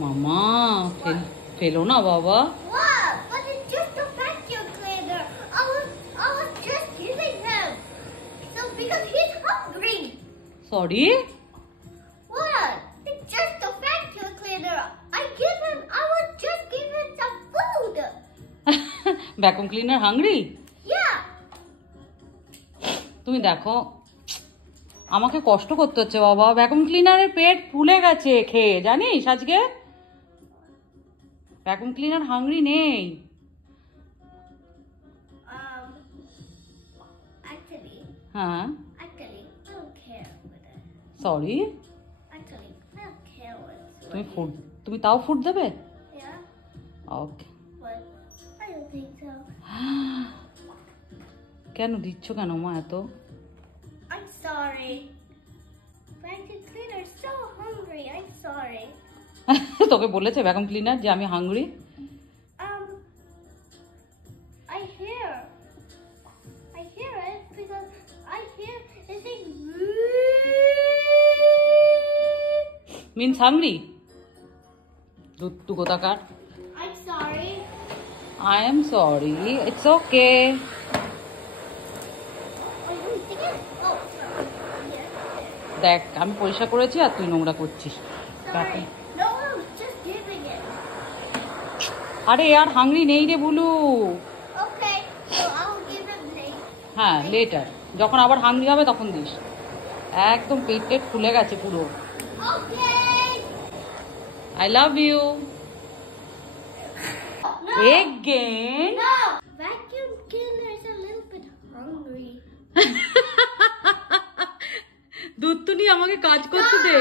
মামা ফেলো না বাবা। What? But it's just a vacuum cleaner. I was just giving him. So because he's hungry. Sorry. What? It's just a vacuum cleaner. I was just giving him some food. Vacuum cleaner hungry? Yeah. তুমি দেখো আমাকে কষ্ট করতে হচ্ছে বাবা, vacuum ক্লিনারের পেট ফুলে গেছে খেয়ে, জানিস আজকে? ভ্যাকুয়াম ক্লিনার হাংরি নেই। Actually, হ্যাঁ I don't care with it. Sorry. Actually, I don't care with it. তুমি তাও ফুড দেবে? Yeah. Okay. But I don't think so. কেন দিচ্ছ কেন মা এত? I'm sorry. Vacuum cleaner is so hungry. I'm sorry. তোকে বলেছে ভ্যাকুয়াম ক্লিনার যে আমি hungry? I hear it because I hear it saying means hungry. দুত্তু কোথাকার। I'm sorry. I am sorry. It's okay. Oh, sorry. Yes. দেখ আমি পরিষ্কার করেছি আর তুই নোংরা করছিস। Sorry. No, I was just giving it. আরে আর হাংরি নেই রে Bulu. Okay, so I'll give him later. হ্যাঁ লেটার, যখন আবার হাংরি হবে তখন দিস। একদম পেট টেট ফুলে গেছে পুরো। Okay. I love you. No. Again. No. Vacuum cleaner is a little bit hungry. দুত্তু নিয়ে আমাকে কাজ করতে দে।